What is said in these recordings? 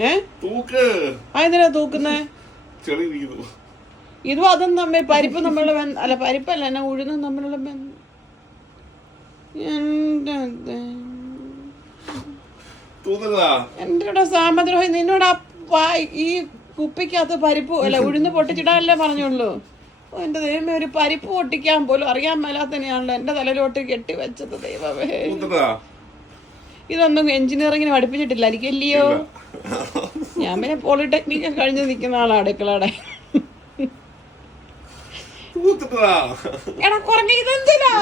ഏ? തൂക്ക്. ആ എന്തിനാ തൂക്കുന്നേ? ചെളി ഇരിക്കുന്നു ഇതും അതും തമ്മിൽ പരിപ്പ് തമ്മിലുള്ള ബന്ധം അല്ല പരിപ്പല്ല എന്നെ ഉഴുന്നും തമ്മിലുള്ള ബന്ധം എന്റെ. തൂക്കുന്നതാ സാമദ്രോഹി? നിന്നോട് ആ വാ- ഈ കുപ്പിക്കകത്ത് പരിപ്പ് അല്ല ഉഴുന്ന് പൊട്ടിച്ചിടാനല്ലേ പറഞ്ഞുള്ളൂ. ഓ, എന്റെ ദൈവമേ ഒരു പരിപ്പ് പൊട്ടിക്കാൻ പോലും അറിയാൻ മേലാത്തനെയാണല്ലോ എന്റെ തലയിലോട്ട് കെട്ടി വെച്ചത് ദൈവമേ. തൂക്കുന്നതാ ഇതൊന്നും എഞ്ചിനീയറിങ്ങിന് പഠിപ്പിച്ചിട്ടില്ലായിരിക്കും ഇല്ലയോ ഞാൻ പിന്നെ പോളിടെക്നിക്ക് കഴിഞ്ഞ് നിൽക്കുന്ന ആളാണ് അടുക്കളയുടെ. എടാ കുറഞ്ഞ ഇതെന്തിനാ?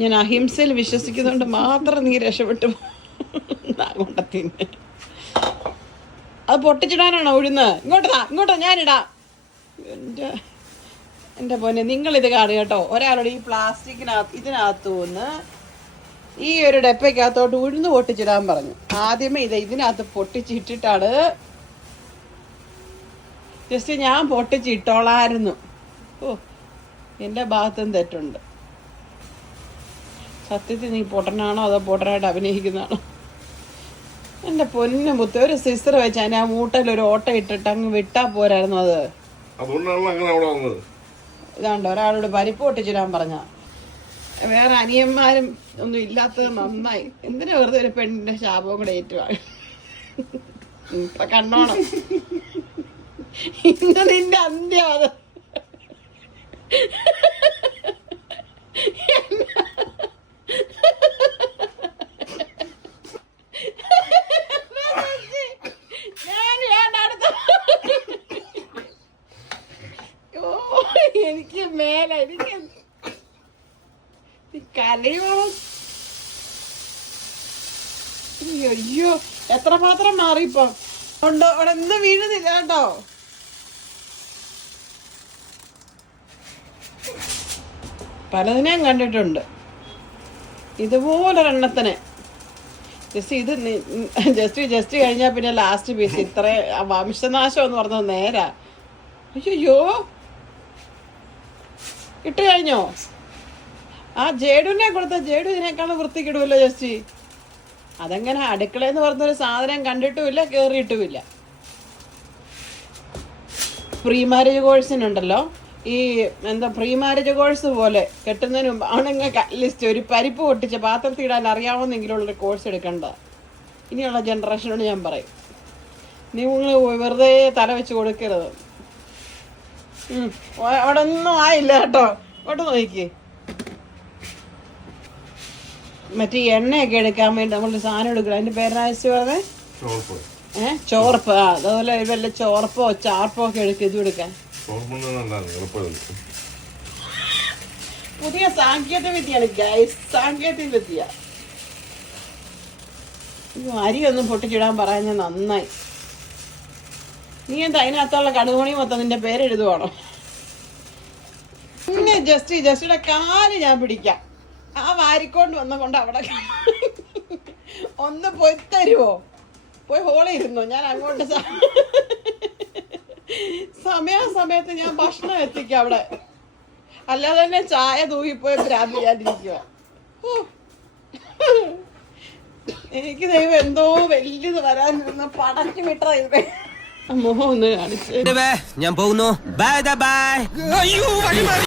ഞാൻ അഹിംസയിൽ വിശ്വസിക്കുന്നതുകൊണ്ട് മാത്രം നീ രക്ഷപ്പെട്ടു. കൊണ്ടത്തിന് അത് പൊട്ടിച്ചിടാനാണോ ഉഴുന്ന്? ഇങ്ങോട്ടാ ഇങ്ങോട്ടാ ഞാനിടാ. എന്റെ എന്റെ പൊന്നെ നിങ്ങളിത് കാണുക കേട്ടോ. ഒരാളോട് ഈ പ്ലാസ്റ്റിക്കിനകത്ത് ഇതിനകത്തു നിന്ന് ഈ ഒരു ഡപ്പയ്ക്കകത്തോട്ട് ഉഴുന്ന് പൊട്ടിച്ചിടാൻ പറഞ്ഞു. ആദ്യമേ ഇത് ഇതിനകത്ത് പൊട്ടിച്ചിട്ടിട്ടാണ്. ജസ്റ്റ് ഞാൻ പൊട്ടിച്ചിട്ടോളായിരുന്നു. ഓ എന്റെ ഭാഗത്തും തെറ്റുണ്ട്. സത്യത്തിൽ നീ പൊട്ടനാണോ അതോ പൊട്ടനായിട്ട് അഭിനയിക്കുന്നതാണോ? എന്റെ പൊന്നു മുത്ത ഒരു സിസ്റ്റർ വെച്ചാൽ ഞാൻ ആ മൂട്ടയിൽ ഒരു ഓട്ട ഇട്ടിട്ട് അങ്ങ് വിട്ടാ പോരായിരുന്നു അത്. അതുകൊണ്ടാണല്ലോ അങ്ങനെ അവിടെ വന്നത്. ഇതാണ്ട് ഒരാളോട് പരിപ്പ് പൊട്ടിച്ചിടാൻ പറഞ്ഞ വേറെ അനിയന്മാരും ഒന്നും ഇല്ലാത്തത് നന്നായി. എന്തിനാ വെറുതെ ഒരു പെണ്ണിന്റെ ശാപവും കൂടെ ഏറ്റുവാണ് ഇപ്പൊ കണ്ണോണം ഇന്ന് നിന്റെ അന്ത്യം അത്. എനിക്ക് മേലെ എനിക്ക് ഈ കലയോ അയ്യോ, എത്ര പാത്രം മാറി ഇപ്പൊ ഉണ്ടോ? അവിടെ ഒന്നും വീഴുന്നില്ല കേട്ടോ. പലതിനെയും കണ്ടിട്ടുണ്ട്. ഇതുപോലൊരെണ്ണത്തിന്. ജസ്റ്റ് ഇത് ജസ്റ്റ് ജസ്റ്റ് കഴിഞ്ഞാൽ പിന്നെ ലാസ്റ്റ് പീസ് ഇത്ര വംശനാശം എന്ന് പറഞ്ഞത് നേരാ. അയ്യോ. ഇട്ട് കഴിഞ്ഞോ? ആ ജേഡുവിനെ കൊടുത്ത? ജേഡു ഇതിനേക്കാളും വൃത്തിക്കിടുമല്ലോ ജസ്റ്റ്. അതെങ്ങനെ അടുക്കളയെന്ന് പറഞ്ഞൊരു സാധനം കണ്ടിട്ടുമില്ല കയറിയിട്ടുമില്ല പ്രീ മാരേജ് കോഴ്സിനുണ്ടല്ലോ. ഈ എന്താ പ്രീ മാരേജ് കോഴ്സ് പോലെ കെട്ടുന്നതിന് മുമ്പ് ആണെങ്കിൽ ലിസ്റ്റ് ഒരു പരിപ്പ് പൊട്ടിച്ച് പാത്രത്തിൽ ഇടാൻ അറിയാവുന്നെങ്കിലുള്ളൊരു കോഴ്സ് എടുക്കണ്ട. ഇനിയുള്ള ജനറേഷനോട് ഞാൻ പറയും. നിങ്ങൾ വെറുതെ തല വെച്ച് കൊടുക്കരുത്. അവിടെ ഒന്നും ആയില്ല കേട്ടോ. ഇങ്ങോട്ട് നോക്കി മറ്റേ എണ്ണയൊക്കെ എടുക്കാൻ വേണ്ടി നമ്മൾ സാധനം എടുക്കണം. അതിന്റെ പേരാഴ്ച പറഞ്ഞേ? ചോർപ്പ് ഏഹ് ചോർപ്പ് ആ അതുപോലെ വല്ല ചോർപ്പോ ചാർപ്പോ ഒക്കെ എടുക്കുക ഇത് എടുക്കാൻ. പുതിയ സാങ്കേതിക വിദ്യയാണ് ഗൈസ് സാങ്കേതിക വിദ്യ. അരി ഒന്നും പൊട്ടിച്ചിടാൻ പറയുന്നത് നന്നായി. നീ എന്താ അതിനകത്തുള്ള കടുകുമണി മൊത്തം നിന്റെ പേരെഴുതുവാണോ? പിന്നെ ജസ്റ്റ് ജസ്റ്റിയുടെ കാൽ ഞാൻ പിടിക്കാം. ആ വാരിക്കൊണ്ട് വന്ന കൊണ്ട് അവിടെ ഒന്ന് പോയി തരുമോ പോയി ഹോളി ഇരുന്നോ ഞാൻ അങ്ങോട്ട് സമയാസമയത്ത് ഞാൻ ഭക്ഷണം എത്തിക്കാം അവിടെ. അല്ലാതെ തന്നെ ചായ തൂങ്ങിപ്പോയി ഭ്രാന്ത് ചെയ്യാണ്ടിരിക്കുക എനിക്ക് ദൈവം എന്തോ വലിയത് വരാനിരുന്ന പടച്ചു വിട്ടതാ ഇത് ഒന്ന് കാണിച്ചു ഞാൻ പോകുന്നു. ബൈ ബൈ അയ്യോ